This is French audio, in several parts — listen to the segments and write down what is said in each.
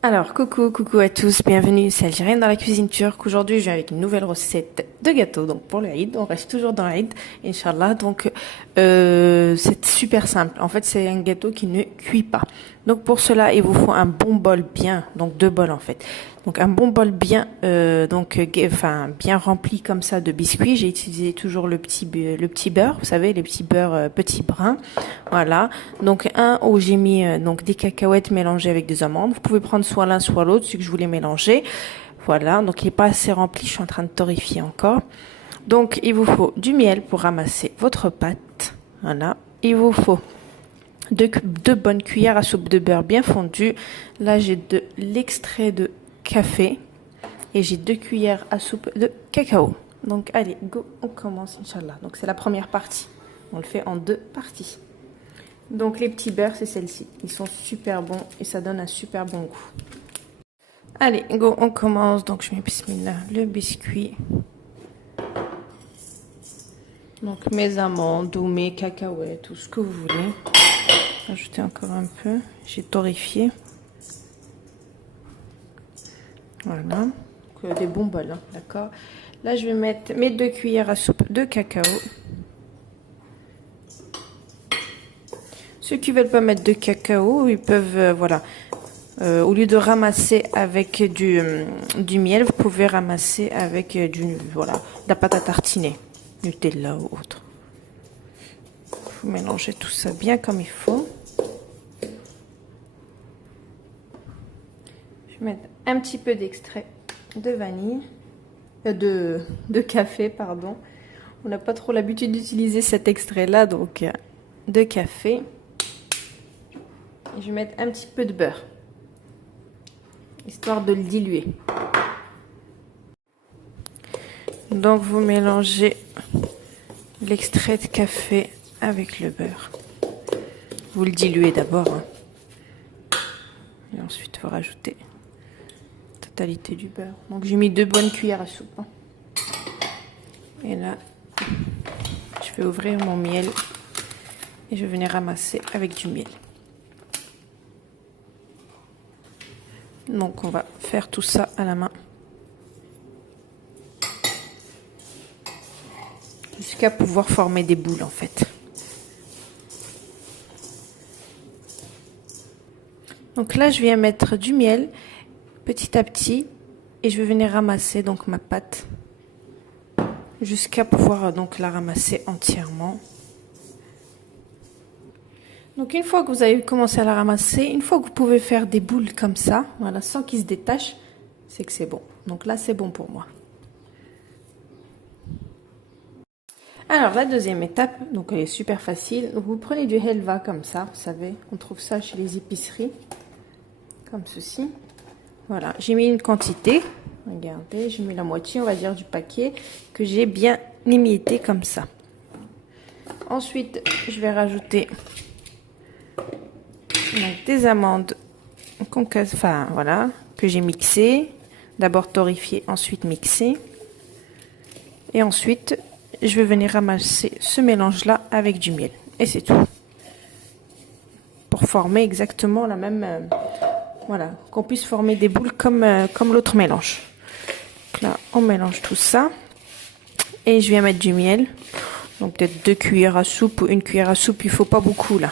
Alors, coucou à tous, bienvenue, c'est Algérienne dans la cuisine turque. Aujourd'hui, je viens avec une nouvelle recette de gâteau. Donc, pour le Eid, on reste toujours dans l'Eid, Inch'Allah. Donc, c'est super simple. En fait, c'est un gâteau qui ne cuit pas. Donc, pour cela, il vous faut un bon bol bien, donc deux bols en fait. Donc, un bon bol bien, enfin, bien rempli comme ça de biscuits. J'ai utilisé toujours le petit beurre, vous savez, les petits beurres petits bruns. Voilà. Donc, un où j'ai mis donc des cacahuètes mélangées avec des amandes. Vous pouvez prendre soit l'un soit l'autre, ce que je voulais mélanger. Voilà. Donc, il n'est pas assez rempli. Je suis en train de torréfier encore. Donc, il vous faut du miel pour ramasser votre pâte. Voilà. Il vous faut deux bonnes cuillères à soupe de beurre bien fondu. Là, j'ai de l'extrait de café et j'ai 2 cuillères à soupe de cacao. Donc, allez, go, on commence, Inch'Allah. Donc, c'est la première partie. On le fait en deux parties. Donc, les petits beurres, c'est celle-ci. Ils sont super bons et ça donne un super bon goût. Allez, go, on commence. Donc, je mets bismillah, le biscuit. Donc, mes amandes ou mes cacahuètes, tout ce que vous voulez. Ajouter encore un peu. J'ai torréfié. Voilà. Donc, des bons bols, hein, d'accord. Là, je vais mettre mes 2 cuillères à soupe de cacao. Ceux qui veulent pas mettre de cacao, ils peuvent, voilà. Au lieu de ramasser avec du miel, vous pouvez ramasser avec voilà, de la pâte à tartiner, Nutella ou autre. Vous mélangez tout ça bien comme il faut. Je vais mettre un petit peu d'extrait de vanille, de café, pardon. On n'a pas trop l'habitude d'utiliser cet extrait-là, donc de café. Et je vais mettre un petit peu de beurre, histoire de le diluer. Donc vous mélangez l'extrait de café avec le beurre. Vous le diluez d'abord. Hein. Et ensuite vous rajoutez la totalité du beurre. Donc j'ai mis 2 bonnes cuillères à soupe. Hein. Et là, je vais ouvrir mon miel et je vais venir ramasser avec du miel. Donc on va faire tout ça à la main. Jusqu'à pouvoir former des boules en fait. Donc là, je viens mettre du miel petit à petit et je vais venir ramasser donc ma pâte jusqu'à pouvoir donc la ramasser entièrement. Donc une fois que vous avez commencé à la ramasser, une fois que vous pouvez faire des boules comme ça, voilà, sans qu'ils se détachent, c'est que c'est bon. Donc là, c'est bon pour moi. Alors la deuxième étape, donc elle est super facile. Donc, vous prenez du helva comme ça, vous savez, on trouve ça chez les épiceries, comme ceci. Voilà, j'ai mis une quantité, regardez, j'ai mis la moitié, on va dire, du paquet que j'ai bien émietté comme ça. Ensuite, je vais rajouter donc, des amandes enfin voilà, que j'ai mixées, d'abord torréfiées, ensuite mixées. Et ensuite, je vais venir ramasser ce mélange-là avec du miel. Et c'est tout. Pour former exactement la même... voilà, qu'on puisse former des boules comme l'autre mélange. Donc là, on mélange tout ça. Et je viens mettre du miel. Donc peut-être 2 cuillères à soupe ou 1 cuillère à soupe, il faut pas beaucoup là.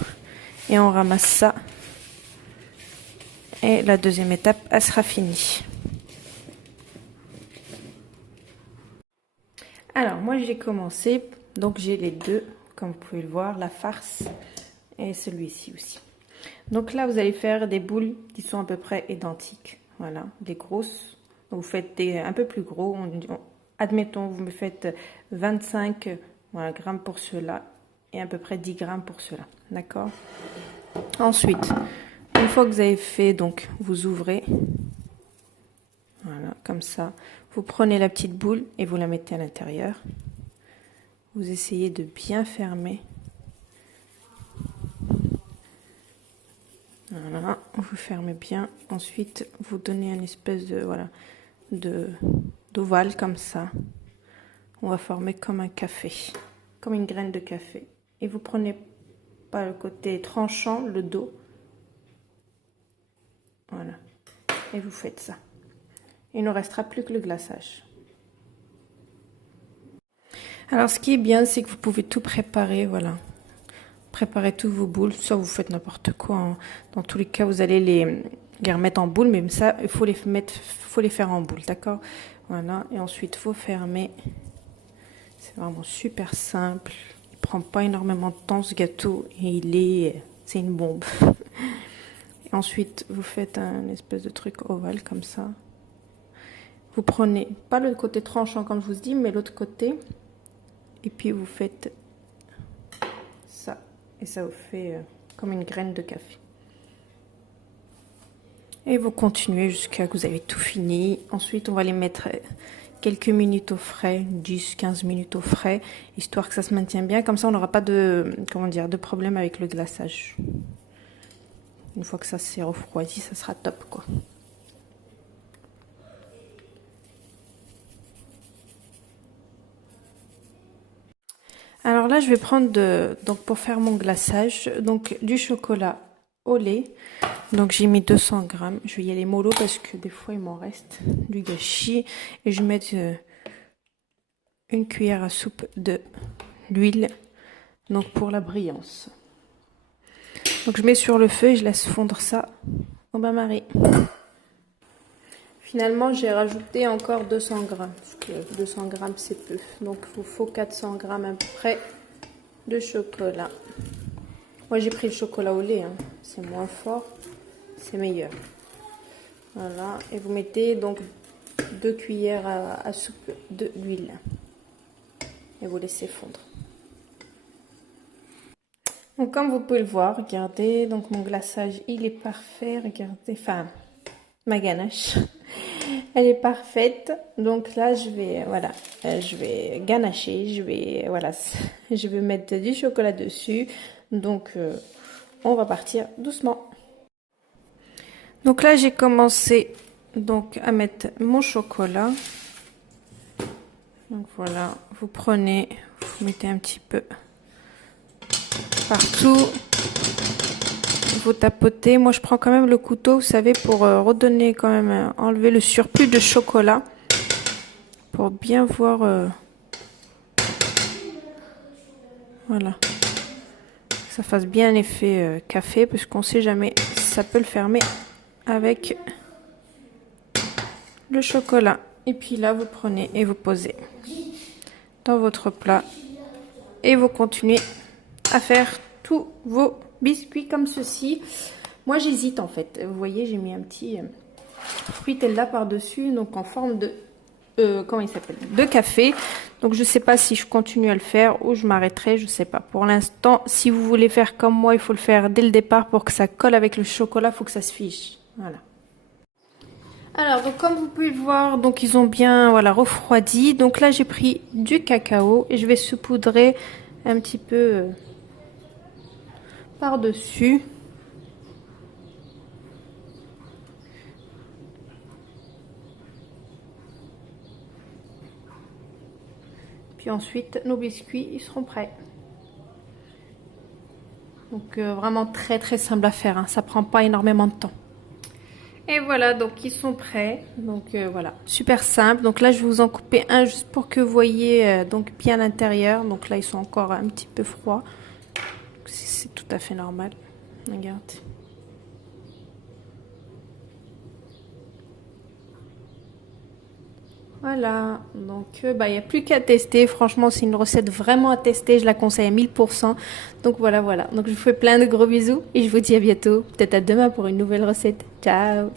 Et on ramasse ça. Et la deuxième étape, elle sera finie. Alors moi j'ai commencé, donc j'ai les deux, comme vous pouvez le voir, la farce et celui-ci aussi. Donc là vous allez faire des boules qui sont à peu près identiques, voilà, des grosses. Donc, vous faites des un peu plus gros, admettons vous me faites 25 voilà, grammes pour ceux-là et à peu près 10 grammes pour ceux-là, d'accord. Ensuite, une fois que vous avez fait, donc vous ouvrez, voilà, comme ça. Vous prenez la petite boule et vous la mettez à l'intérieur. Vous essayez de bien fermer. Voilà, vous fermez bien. Ensuite, vous donnez une espèce de voilà d'ovale comme ça. On va former comme un café, comme une graine de café. Et vous prenez pas le côté tranchant, le dos. Voilà. Et vous faites ça. Il ne restera plus que le glaçage. Alors ce qui est bien, c'est que vous pouvez tout préparer, voilà. Préparez tous vos boules, soit vous faites n'importe quoi. Hein. Dans tous les cas, vous allez les remettre en boule, mais ça, il faut les faire en boule, d'accord? Voilà, et ensuite, vous fermez. C'est vraiment super simple. Il prend pas énormément de temps, ce gâteau, et c'est une bombe. Et ensuite, vous faites un espèce de truc ovale comme ça. Vous prenez, pas le côté tranchant comme je vous dis, mais l'autre côté. Et puis, vous faites ça. Et ça vous fait comme une graine de café. Et vous continuez jusqu'à ce que vous avez tout fini. Ensuite, on va les mettre quelques minutes au frais, 10-15 minutes au frais, histoire que ça se maintienne bien. Comme ça, on n'aura pas de, comment dire, de problème avec le glaçage. Une fois que ça s'est refroidi, ça sera top, quoi. Alors là, je vais prendre donc pour faire mon glaçage, donc du chocolat au lait. Donc j'ai mis 200 grammes. Je vais y aller mollo parce que des fois il m'en reste du gâchis. Et je vais mettre une cuillère à soupe de l'huile, donc pour la brillance. Donc je mets sur le feu et je laisse fondre ça au bain-marie. Finalement, j'ai rajouté encore 200 grammes, parce que 200 grammes c'est peu. Donc il vous faut 400 grammes à peu près de chocolat. Moi j'ai pris le chocolat au lait, hein. C'est moins fort, c'est meilleur. Voilà, et vous mettez donc 2 cuillères à soupe d'huile. Et vous laissez fondre. Donc comme vous pouvez le voir, regardez, donc mon glaçage il est parfait, regardez, enfin ma ganache, elle est parfaite. Donc là je vais, voilà, je vais ganacher, voilà, je vais mettre du chocolat dessus. Donc on va partir doucement. Donc là j'ai commencé donc à mettre mon chocolat. Donc voilà, vous prenez, vous mettez un petit peu partout, vous tapotez. Moi je prends quand même le couteau, vous savez, pour redonner quand même, enlever le surplus de chocolat, pour bien voir, voilà, ça fasse bien l'effet café, parce qu'on sait jamais, ça peut le fermer avec le chocolat. Et puis là vous prenez et vous posez dans votre plat et vous continuez à faire tous vos biscuits comme ceci. Moi j'hésite en fait, vous voyez j'ai mis un petit fruitella par dessus, donc en forme de comment il s'appelle, de café. Donc je sais pas si je continue à le faire ou je m'arrêterai, je sais pas. Pour l'instant, si vous voulez faire comme moi, il faut le faire dès le départ pour que ça colle avec le chocolat, il faut que ça se fige. Voilà. Alors, donc comme vous pouvez le voir, donc ils ont bien, voilà, refroidi. Donc là, j'ai pris du cacao et je vais saupoudrer un petit peu par-dessus. Puis ensuite, nos biscuits, ils seront prêts. Donc vraiment très très simple à faire, hein. Ça prend pas énormément de temps. Et voilà, donc ils sont prêts. Donc voilà, super simple. Donc là, je vais vous en couper un juste pour que vous voyez donc bien l'intérieur. Donc là, ils sont encore un petit peu froids. C'est tout à fait normal. Regardez. Voilà, donc il n'y a plus qu'à tester. Franchement, c'est une recette vraiment à tester. Je la conseille à 1000%. Donc voilà. Donc je vous fais plein de gros bisous et je vous dis à bientôt. Peut-être à demain pour une nouvelle recette. Ciao!